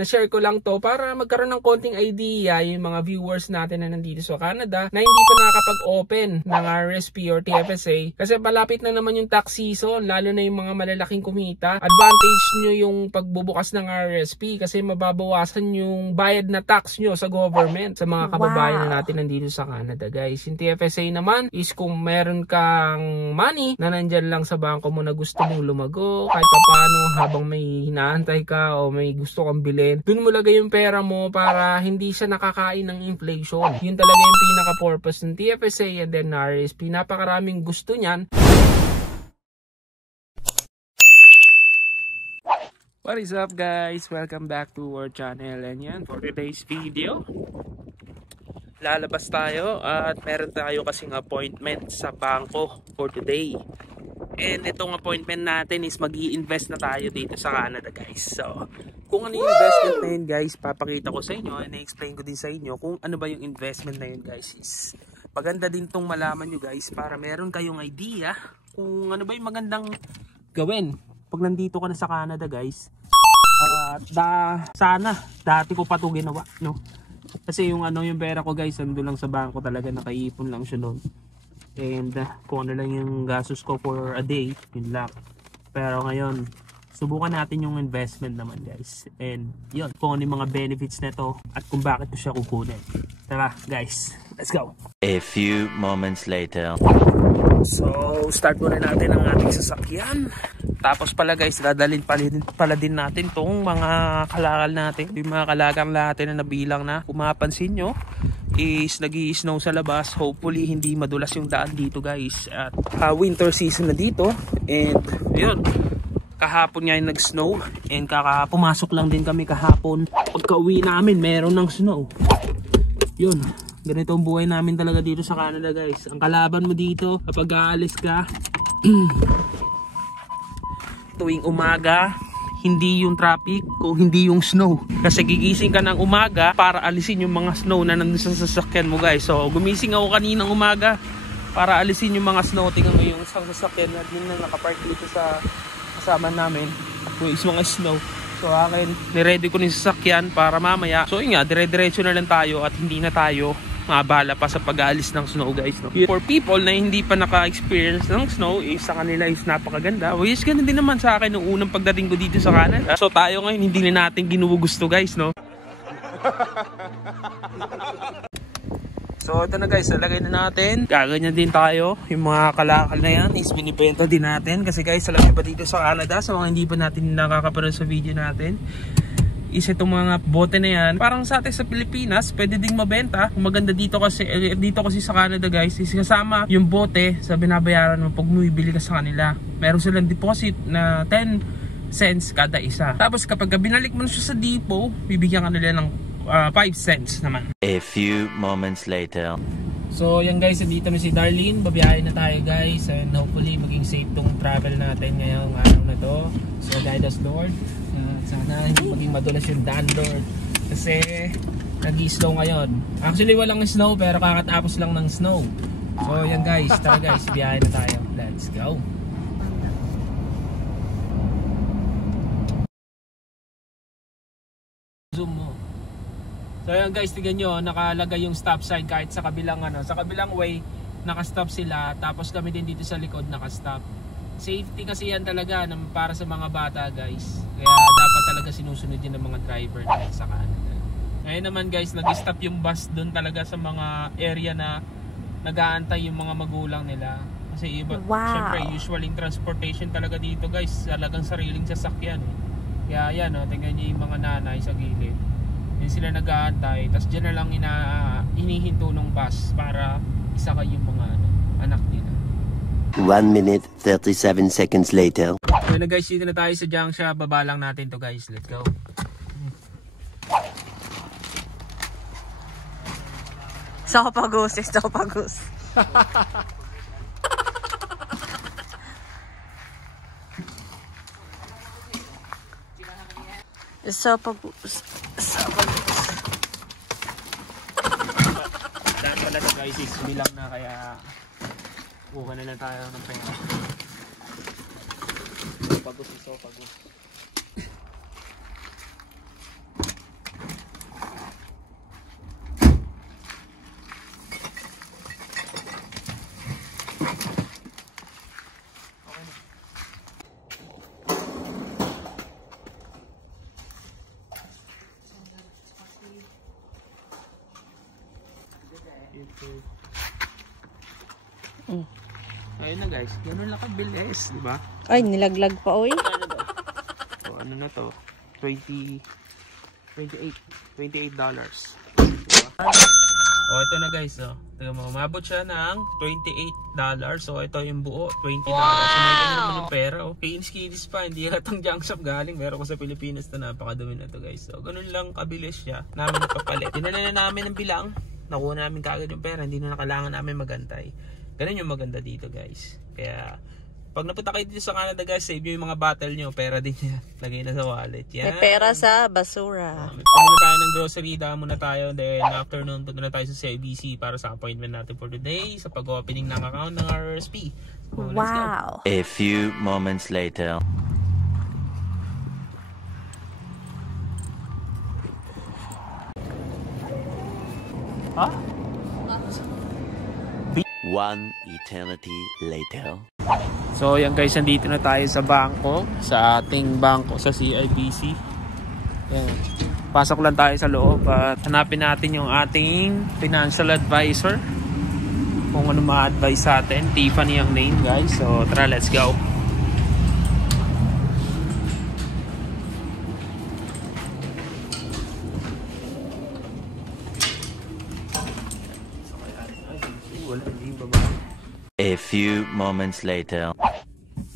na-share ko lang to para magkaroon ng konting idea yung mga viewers natin na nandito sa Canada na hindi pa nakakapag-open ng RSP or TFSA kasi malapit na naman yung tax season, lalo na yung mga malalaking kumita. Advantage nyo yung pagbubukas ng RSP kasi mababawasan yung bayad na tax nyo sa government sa mga kababayan na natin nandito sa Canada, guys. Yung TFSA naman is kung meron kang money na nandyan lang sa bangko mo na gusto mong lumago kahit pa paano habang may hinaantay ka o may gusto kang bilhin, dun mo lagay yung pera mo para hindi siya nakakain ng inflation. Yun talaga yung pinaka-purpose ng TFSA and then RSP. Napakaraming gusto niyan. What is up, guys? Welcome back to our channel. And yan, for today's video, lalabas tayo at meron tayo kasing appointment sa bangko for today. And itong appointment natin is mag-i-invest na tayo dito sa Canada, guys. So, kung ano yung investment na yun, guys, papakita ko sa inyo and i-explain ko din sa inyo kung ano ba yung investment na yun, guys. Is maganda din tong malaman nyo, guys, para meron kayong idea kung ano ba yung magandang gawin pag nandito ka na sa Canada, guys. Sana dati ko pa ito ginawa, no? Kasi yung pera ko, guys, ando lang sa bangko talaga, nakaipon lang siya noon. And kung ano lang yung gastos ko for a day, yun lang. Pero ngayon, subukan natin yung investment naman, guys. And yun, kung ano yung mga benefits nito at kung bakit ko siya kukunin. Tara, guys, let's go. A few moments later. So, start muna natin ang ating sasakyan. Tapos pala, guys, dadalhin pala din natin tong mga kalakal natin. Yung mga kalakal natin na nabilang na. Kung mapapansin nyo, is nag-i-snow sa labas. Hopefully hindi madulas yung daan dito, guys. At winter season na dito. And ayun, kahapon nga yung nag-snow. And pumasok lang din kami kahapon. Pagka-uwi namin, meron ng snow. Yun, ganito ang buhay namin talaga dito sa Canada, guys. Ang kalaban mo dito kapag aalis ka tuwing umaga, hindi yung traffic kung hindi yung snow. Kasi gigising ka ng umaga para alisin yung mga snow na nandun sa sasakyan mo, guys. So gumising ako kaninang umaga para alisin yung mga snow. Tingnan mo yung sasakyan na yun na nakapark dito sa kasama namin, yung mga snow. So akin, niready ko yung sasakyan para mamaya, so yun nga, dire-diretso na lang tayo at hindi na tayo mabala pa sa pag-aalis ng snow, guys, no? For people na hindi pa naka-experience ng snow, sa kanila is napakaganda. Which is ganun din naman sa akin nung unang pagdating ko dito sa Canada. So tayo ngayon hindi na natin ginugusto, guys, no? So ito na, guys, lagay na natin. Gaganyan din tayo. Yung mga kalakal na yan is binibenta din natin. Kasi, guys, alam nyo ba dito sa Canada, sa mga hindi pa natin nakakapanood sa video natin, is itong mga bote na yan, parang sa atin sa Pilipinas, pwede ding mabenta. Maganda dito kasi sa Canada, guys, is kasama yung bote sa binabayaran mo pag bumibili ka sa kanila. Meron silang deposit na 10 cents kada isa. Tapos kapag binalik mo na siya sa depot, bibigyan ka nila ng 5 cents naman. A few moments later. So yan, guys, dito na si Darlene. Babiyahin na tayo, guys, and hopefully maging safe tong travel natin ngayong araw na to. So guide us, Lord. Sana hindi maging madulas yung daan, Lord, kasi nag-i-snow ngayon. Actually walang snow pero kakatapos lang ng snow. So yan, guys, tara, guys, biyahe na tayo. Let's go. Zoom mo. So yan, guys, tignan nyo, nakalagay yung stop sign kahit sa kabilang sa kabilang way naka-stop sila, tapos kami din dito sa likod naka-stop. Safety kasi yan talaga para sa mga bata, guys. Kaya dapat talaga sinusunod yun ng mga driver na sa Canada. Ngayon naman, guys, nag-stop yung bus doon talaga sa mga area na nag-aantay yung mga magulang nila. Kasi iba, syempre, usually transportation talaga dito, guys, talagang sariling sasakyan. Kaya yan, tingnan nyo yung mga nanay sa gilid. Yan sila nag-aantay. Tapos dyan na lang hinihinto ng bus para isakay yung mga anak nila. 1 minute 37 seconds later. So na, guys, dito na tayo sa junction. Baba lang natin to, guys. Let's go. Sopagus. Daan pala na, guys, is bilang na, kaya buka na lang tayo ng pera. Sopagus. Ayun na guys, ganun lang kabilis, di ba? Ay, nilaglag pa, oy. So, ano na to? $28. Diba? Oh, ito na guys, oh. Tingnan mo, umabot siya ng $28. So, ito yung buo, $20. So, may ganyan naman yung pera, oh. Kinis pa, hindi hatang junk shop galing. Meron ko sa Pilipinas na napakadumi na to guys. So, ganun lang kabilis siya. Namin napapalit. Dinala na namin ng bilang. Nakuha namin kagad yung pera. Hindi na kailangan namin magantay. Ganun yung maganda dito guys. Kaya pag napunta kayo dito sa Canada guys, save nyo yung mga bottle nyo. Pera din yan. Lagay na sa wallet. Yan. May pera sa basura. Punta na tayo ng grocery. Damo na tayo. Then afternoon, punta na tayo sa CIBC para sa appointment natin for today. Sa pag-opening ng account ng RRSP. So, let's go. A few moments later. Ha? One eternity later. So yan guys, nandito na tayo sa bangko, sa ating bangko sa CIBC. Yan. Pasok lang tayo sa loob at hanapin natin yung ating financial advisor. Kung ano ma-advise sa atin. Tiffany ang name guys. So tara, let's go. A few moments later.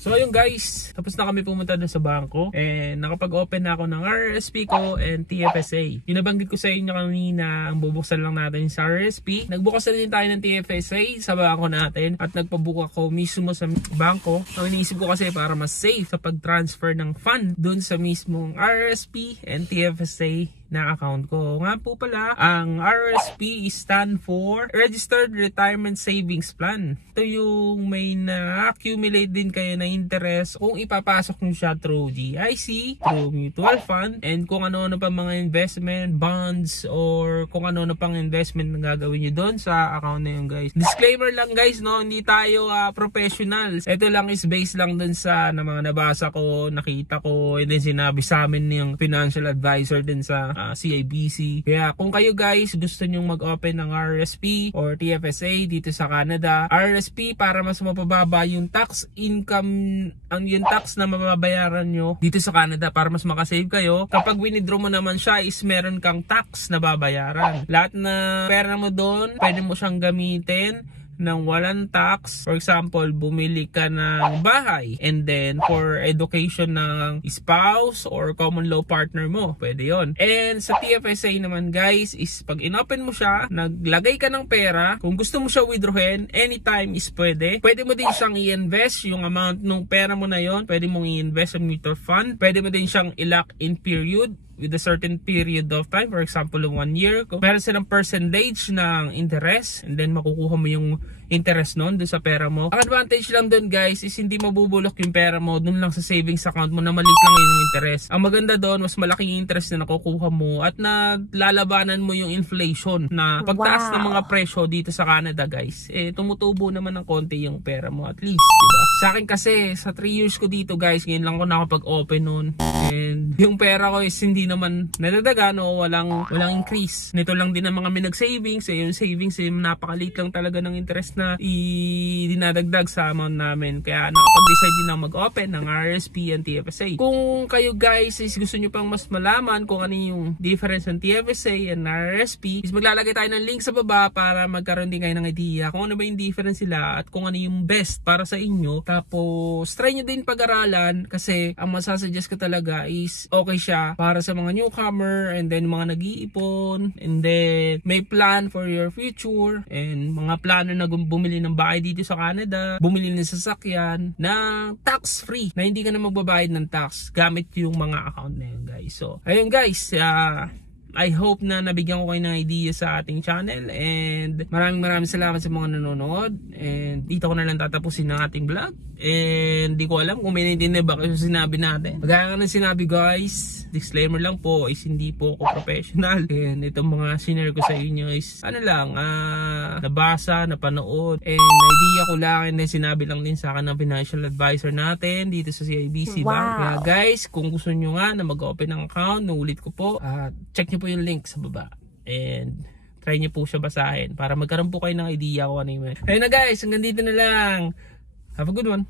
So ayun guys, tapos na kami pumunta doon sa bangko and nakapag-open na ako ng RRSP ko and TFSA. Yung nabanggit ko sa inyo kanina, ang bubuksan lang natin sa RRSP. Nagbukas na din tayo ng TFSA sa bangko natin at nagpabook ako mismo sa bangko. Ang iniisip ko kasi para mas safe sa pag-transfer ng fund doon sa mismong RRSP and TFSA na account ko. Nga po pala, ang RRSP stand for Registered Retirement Savings Plan. Ito yung may na-accumulate din kayo na interest kung ipapasok nyo siya through GIC, through mutual fund, and kung ano-ano pa mga investment, bonds, or kung ano-ano pang investment na gagawin nyo doon sa account na yun guys. Disclaimer lang guys, no, hindi tayo professionals. Ito lang is based lang dun sa na mga nabasa ko, nakita ko, and then sinabi sa amin yung financial advisor din sa CIBC. Kaya kung kayo guys gusto nyong mag-open ng RRSP or TFSA dito sa Canada, RRSP para mas mapababa yung tax income, yung tax na mababayaran nyo dito sa Canada para mas makasave kayo. Kapag winidraw mo naman siya is meron kang tax na babayaran. Lahat na pera mo doon, pwede mo siyang gamitin ng walang tax. For example, bumili ka ng bahay and then for education ng spouse or common law partner mo, pwede yon. And sa TFSA naman guys is pag inopen mo siya, naglagay ka ng pera, kung gusto mo siya withdrawin anytime is pwede. Pwede mo din siyang i-invest yung amount ng pera mo na yon, pwede mong i-invest sa mutual fund, pwede mo din siyang i-lock in period with a certain period of time, for example 1 year. Meron silang percentage ng interest and then makukuha mo yung interest nun doon sa pera mo. Ang advantage lang doon guys is hindi mabubulok yung pera mo doon lang sa savings account mo na maliit lang yung interest. Ang maganda doon, mas malaki yung interest na nakukuha mo at nalalabanan mo yung inflation na pagtaas ng mga presyo dito sa Canada guys. Tumutubo naman ng konti yung pera mo at least, diba? Sa akin kasi, sa 3 years ko dito guys, ngayon lang ko nakapag-open nun. And yung pera ko is hindi naman nadadagan o walang increase. Nito lang din ang mga minag-savings. Yung savings napakaliit lang talaga ng interest na dinadagdag sa amount namin. Kaya nakapag-decide din na mag-open ng RRSP and TFSA. Kung kayo guys is gusto nyo pang mas malaman kung ano yung difference ng TFSA and RRSP, is maglalagay tayo ng link sa baba para magkaroon din kayo ng idea kung ano ba yung difference sila at kung ano yung best para sa inyo. Tapos try nyo din pag-aralan kasi ang masasuggest ko talaga is okay siya para sa mga newcomer and then mga nag-iipon and then may plan for your future and mga plano na bumili ng bahay dito sa Canada, bumili ng sasakyan na tax-free, na hindi ka na magbabayad ng tax gamit yung mga account na yun guys. So ayun guys, I hope na nabigyan ko kayo ng idea sa ating channel and maraming salamat sa mga nanonood and dito ko na lang tatapusin ang ating vlog and di ko alam kung may naintindihan ba kasi sinabi natin. Pagkaya nga ng sinabi guys, disclaimer lang po is hindi po ako professional and itong mga sinare ko sa inyo is ano lang, nabasa, napanood and idea ko lang and sinabi lang din sa akin ng financial advisor natin dito sa CIBC Bank. Kaya guys, kung gusto nyo nga na mag-open ng account, nuulit ko po, check nyo po yung link sa baba and try nyo po siya basahin para magkaroon po kayo ng idea kung ano yung... Ayun na guys, hanggang dito na lang. Have a good one.